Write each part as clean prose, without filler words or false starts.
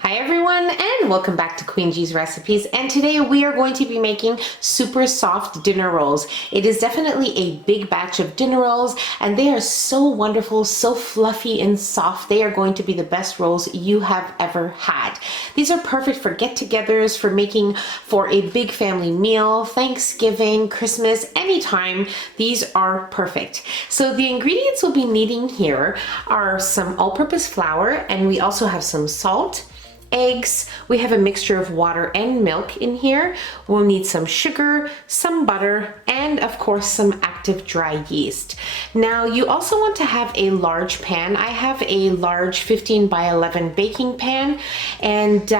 Hi everyone, and welcome back to Queen G's Recipes, and today we are going to be making super soft dinner rolls. It is definitely a big batch of dinner rolls and they are so wonderful, so fluffy and soft. They are going to be the best rolls you have ever had. These are perfect for get-togethers, for making for a big family meal, Thanksgiving, Christmas, anytime. These are perfect. So the ingredients we'll be needing here are some all-purpose flour, and we also have some salt, eggs, we have a mixture of water and milk in here. We'll need some sugar, some butter, and of course some active dry yeast. Now you also want to have a large pan. I have a large 15 by 11 baking pan, and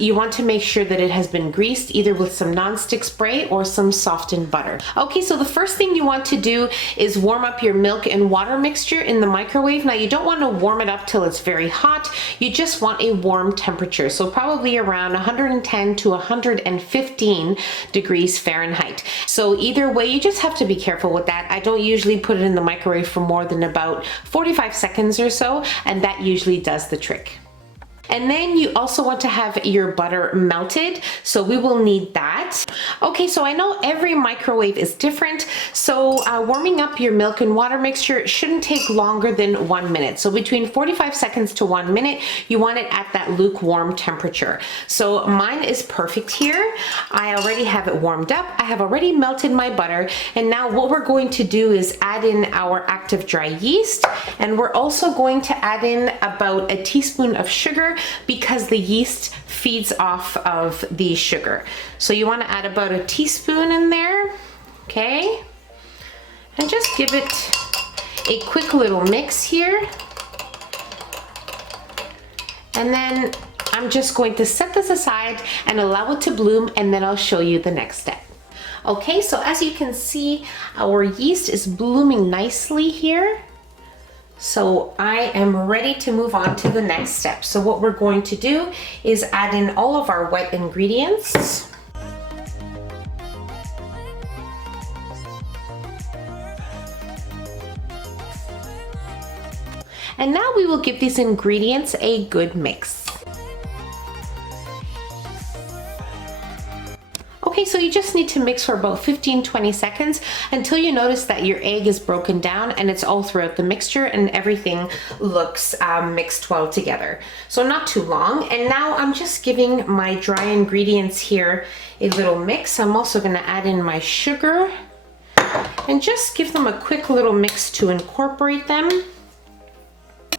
you want to make sure that it has been greased either with some non-stick spray or some softened butter. Okay, so the first thing you want to do is warm up your milk and water mixture in the microwave. Now you don't want to warm it up till it's very hot. You just want a warm temperature. So probably around 110 to 115 degrees Fahrenheit. So either way, you just have to be careful with that. I don't usually put it in the microwave for more than about 45 seconds or so, and that usually does the trick. And then you also want to have your butter melted, so we will need that. Okay, so I know every microwave is different, so warming up your milk and water mixture shouldn't take longer than 1 minute. So between 45 seconds to 1 minute, you want it at that lukewarm temperature. So mine is perfect here. I already have it warmed up. I have already melted my butter, and now what we're going to do is add in our active dry yeast, and we're also going to add in about a teaspoon of sugar, because the yeast feeds off of the sugar. So you want to add about a teaspoon in there, okay? And just give it a quick little mix here. And then I'm just going to set this aside and allow it to bloom, and then I'll show you the next step. Okay, so as you can see, our yeast is blooming nicely here. So I am ready to move on to the next step. So what we're going to do is add in all of our wet ingredients. And now we will give these ingredients a good mix. Okay, so you just need to mix for about 15-20 seconds until you notice that your egg is broken down and it's all throughout the mixture and everything looks mixed well together. So not too long. And now I'm just giving my dry ingredients here a little mix. I'm also going to add in my sugar and just give them a quick little mix to incorporate them.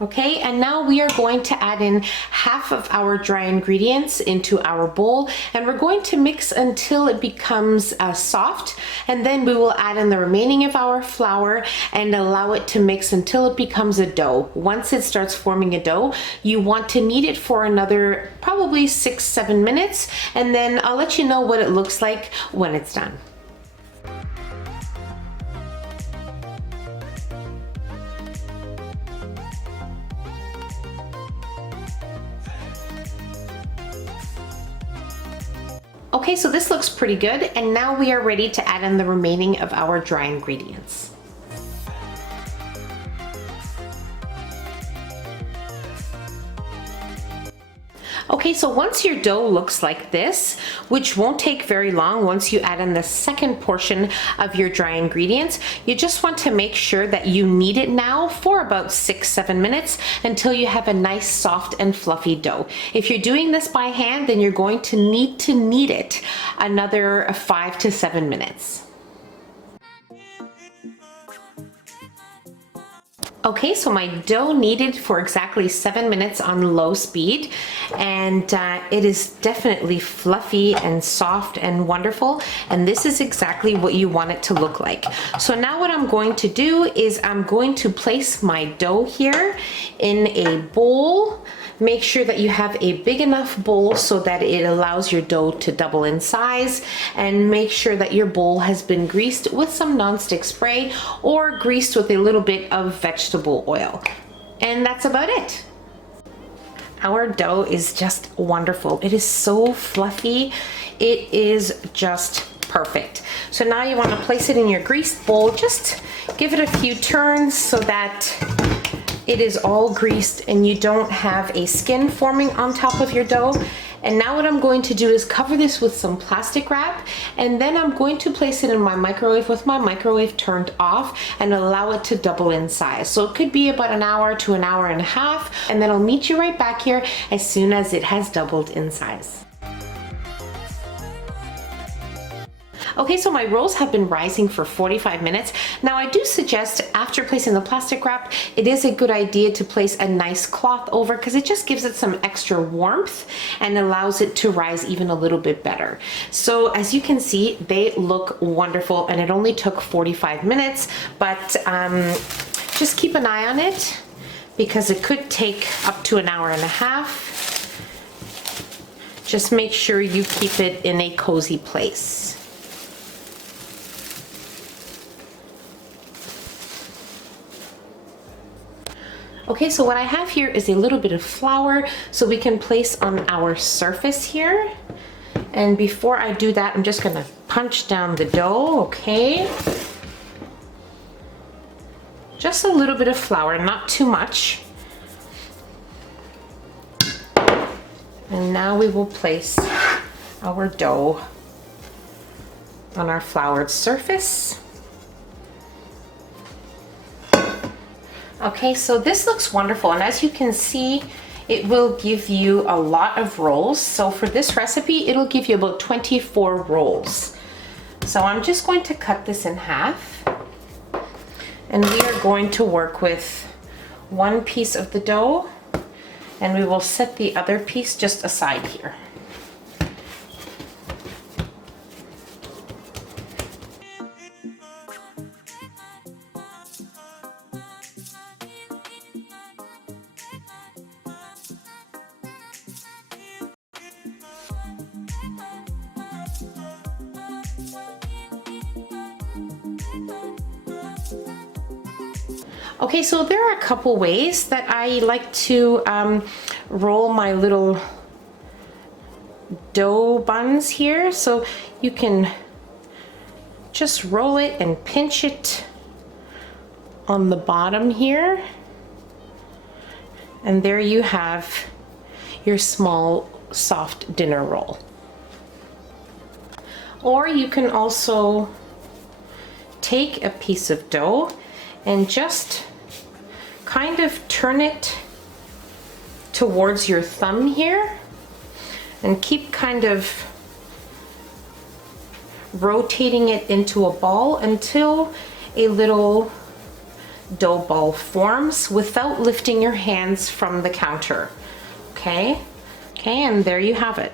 Okay, and now we are going to add in half of our dry ingredients into our bowl, and we're going to mix until it becomes soft, and then we will add in the remaining of our flour and allow it to mix until it becomes a dough. Once it starts forming a dough, you want to knead it for another probably 6-7 minutes, and then I'll let you know what it looks like when it's done. Okay, so this looks pretty good, and now we are ready to add in the remaining of our dry ingredients. Okay, so once your dough looks like this, which won't take very long once you add in the second portion of your dry ingredients, you just want to make sure that you knead it now for about 6-7 minutes until you have a nice soft and fluffy dough. If you're doing this by hand, then you're going to need to knead it another 5 to 7 minutes. Okay, so my dough kneaded for exactly 7 minutes on low speed, and it is definitely fluffy and soft and wonderful, and this is exactly what you want it to look like. So now what I'm going to do is I'm going to place my dough here in a bowl. Make sure that you have a big enough bowl so that it allows your dough to double in size, and make sure that your bowl has been greased with some non-stick spray or greased with a little bit of vegetable oil. And that's about it. Our dough is just wonderful. It is so fluffy. It is just perfect. So now you want to place it in your greased bowl. Just give it a few turns so that it is all greased and you don't have a skin forming on top of your dough. And now what I'm going to do is cover this with some plastic wrap, and then I'm going to place it in my microwave with my microwave turned off and allow it to double in size. So it could be about an hour to an hour and a half, and then I'll meet you right back here as soon as it has doubled in size. Okay, so my rolls have been rising for 45 minutes. Now I do suggest after placing the plastic wrap, it is a good idea to place a nice cloth over because it just gives it some extra warmth and allows it to rise even a little bit better. So as you can see, they look wonderful and it only took 45 minutes, but just keep an eye on it because it could take up to an hour and a half. Just make sure you keep it in a cozy place. Okay, so what I have here is a little bit of flour so we can place on our surface here. And before I do that, I'm just gonna punch down the dough, okay? Just a little bit of flour, not too much. And now we will place our dough on our floured surface. Okay, so this looks wonderful, and as you can see, it will give you a lot of rolls. So for this recipe, it'll give you about 24 rolls. So I'm just going to cut this in half, and we are going to work with one piece of the dough, and we will set the other piece just aside here. Okay, so there are a couple ways that I like to roll my little dough buns here. So you can just roll it and pinch it on the bottom here. And there you have your small, soft dinner roll. Or you can also take a piece of dough and just kind of turn it towards your thumb here and keep kind of rotating it into a ball until a little dough ball forms without lifting your hands from the counter. Okay, and there you have it.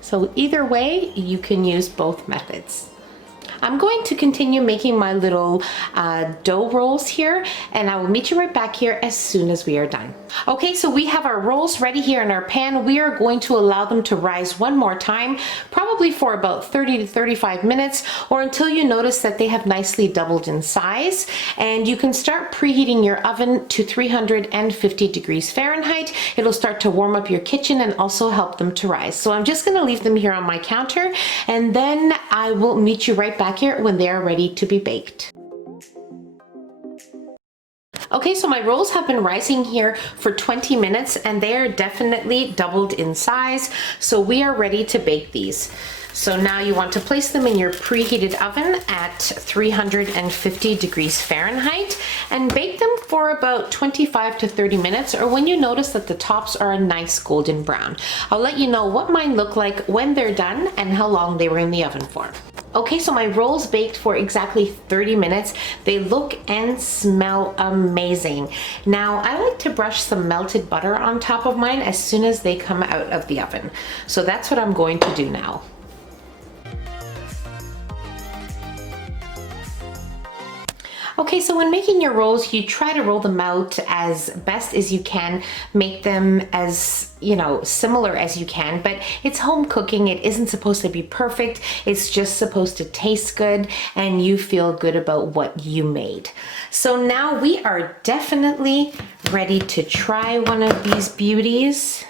So either way, you can use both methods. I'm going to continue making my little dough rolls here, and I will meet you right back here as soon as we are done. Okay, so we have our rolls ready here in our pan. We are going to allow them to rise one more time, probably for about 30 to 35 minutes, or until you notice that they have nicely doubled in size. And you can start preheating your oven to 350 degrees Fahrenheit. It'll start to warm up your kitchen and also help them to rise. So I'm just gonna leave them here on my counter, and then I will meet you right back here when they are ready to be baked. Okay, so my rolls have been rising here for 20 minutes and they are definitely doubled in size. So we are ready to bake these. So now you want to place them in your preheated oven at 350 degrees Fahrenheit and bake them for about 25 to 30 minutes, or when you notice that the tops are a nice golden brown. I'll let you know what mine look like when they're done and how long they were in the oven for. Okay, so my rolls baked for exactly 30 minutes. They look and smell amazing. Now, I like to brush some melted butter on top of mine as soon as they come out of the oven. So that's what I'm going to do now. Okay, so when making your rolls, you try to roll them out as best as you can, make them as, similar as you can, but it's home cooking. It isn't supposed to be perfect. It's just supposed to taste good and you feel good about what you made. So now we are definitely ready to try one of these beauties.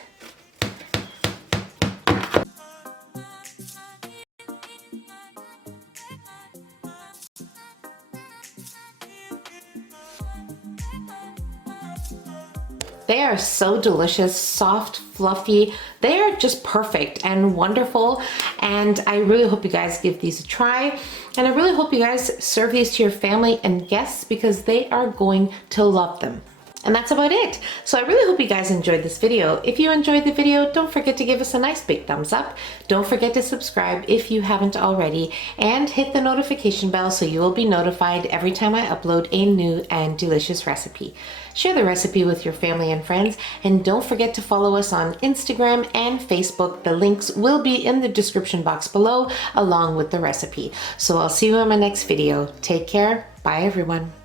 They are so delicious, soft, fluffy. They are just perfect and wonderful. And I really hope you guys give these a try. And I really hope you guys serve these to your family and guests because they are going to love them. And that's about it. So I really hope you guys enjoyed this video. If you enjoyed the video, don't forget to give us a nice big thumbs up. Don't forget to subscribe if you haven't already, and hit the notification bell so you will be notified every time I upload a new and delicious recipe. Share the recipe with your family and friends, and don't forget to follow us on Instagram and Facebook. The links will be in the description box below along with the recipe. So I'll see you in my next video. Take care. Bye everyone.